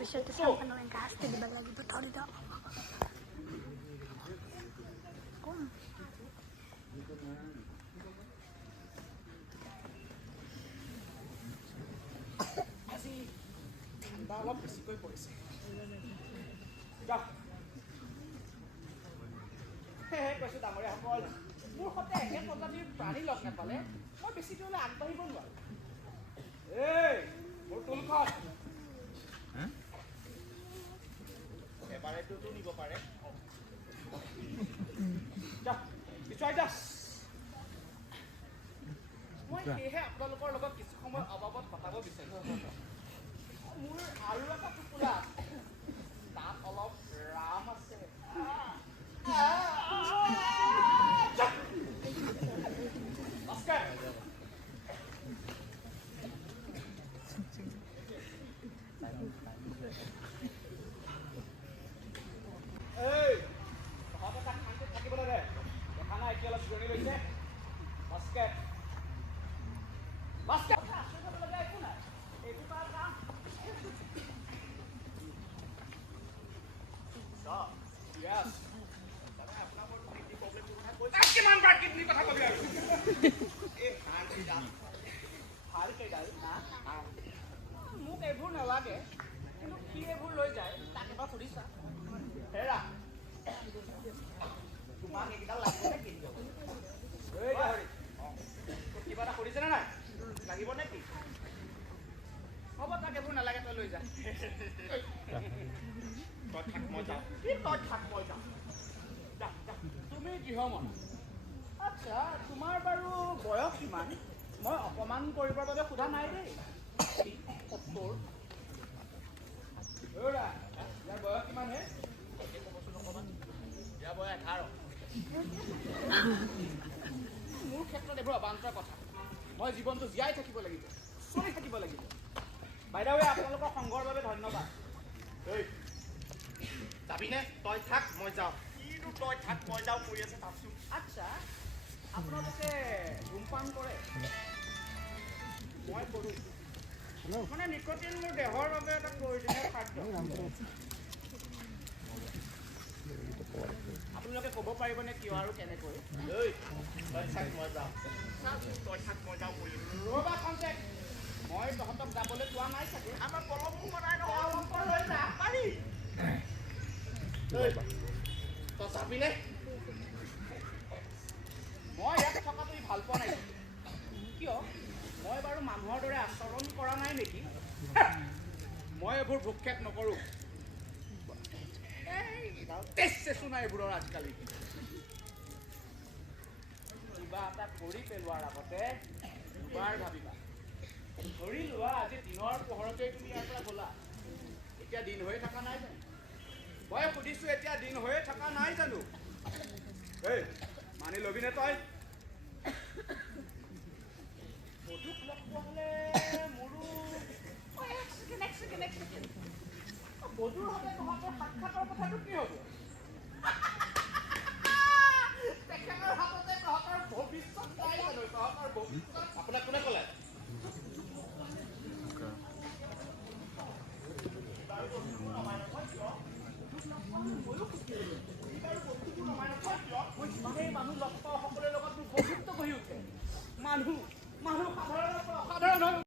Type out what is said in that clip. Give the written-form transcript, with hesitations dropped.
ভৱিষ্যতে চালমানৰ গাছতে দিব লাগিব ধৰি দাও কম আজি ঠাণ্ডা অলপ বেছিকৈ পৰিছে যাওক সেয়েহে কৈছোঁ ডাঙৰীয়াসকল মোৰ সতে একে প্ৰজাতিৰ প্ৰাণী লগ নাপালে মই বেছি দূৰলৈ আগবাঢ়িব নোৱাৰোঁ এই মোৰ টুলখন এবাৰেতো নিব পাৰে যা পিছুৱাই যা মই সেয়েহে আপোনালোকৰ লগত কিছু সময় অবাবত কটাব বিচাৰিছোঁ মোৰ আৰু এটা টোপোলা তাত অলপ ৰাম আছে থাকিবলৈ দে দেখা নাই এতিয়া অলপ জিৰণি লৈছে বাস্কেট বাস্কেট একো নাই এইটো তাৰ কাম কিমান বাৰ কিডনী কথা কবি আৰু মোক এইবোৰ নালাগে কিন্তু সি এইবোৰ লৈ যায় তাক এবাৰ সুধিছা হেৰা তোমাক এইকেইটা লাগিব নে কি কিবা এটা সুধিছেনে নাই লাগিব নে কি হ'ব তাক এইবোৰ নালাগে তই লৈ যা তই থাক মই যাওঁ তুমি গৃহমন আচ্ছা তোমাৰ বাৰু বয়স কিমান মই অপমান কৰিবৰ বাবে সোধা নাই দেই 70 ইয়াৰ বয়স কিমান হে ক'বচোন অকণমান ইয়াৰ বয়স 18 মোৰ ক্ষেত্ৰত এইবোৰ অবান্তৰ কথা মই জীৱনটো জীয়াই থাকিব লাগিব চলি থাকিব লাগিব বাইদেৱে আপোনালোকৰ সংগৰ বাবে ধন্যবাদ যাবিনে তই থাক মই যাওঁ কিনো তই থাক মই যাওঁ কৰি আছে ভাবছোঁ আচ্ছা আপোনালোকে ধূমপান কৰে মই কৰোঁ মানে নিকটিন মোৰ দেহৰ বাবে এটা প্ৰয়োজনীয় খাদ্য আপোনালোকে ক'ব পাৰিবনে কিয় আৰু কেনেকৈ তই থাক মই যাওঁ কৰি ৰ'বা কণ্টেক মই তহঁতক যাবলৈ কোৱা নাই চাগে আমাৰ পলমো বনাই লৈ যা পাৰি তই যাবিনে মই ইয়াত থকাটো ভাল পোৱা নাই কিয় মই বাৰু মানুহৰ দৰে আচৰণ কৰা নাই নেকি মই এইবোৰ ভূক্ষেপ নকৰোঁ চেচু নাই এইবোৰৰ আজিকালি কিবা এটা কৰি পেলোৱাৰ আগতে দুবাৰ ভাবিবা ধৰি লোৱা আজি দিনৰ পোহৰতে তুমি ইয়াৰ পৰা গ'লা এতিয়া দিন হৈয়ে থকা নাই জানো মই সুধিছোঁ এতিয়া দিন হৈয়ে থকা নাই জানো এই মানি ল'বিনে তই বধুক লগ পোৱা হ'লে মোৰো এক ছেকেণ্ড বধুৰ হ'লে তহঁতৰ সাক্ষাতৰ কথাটো কি হ'ব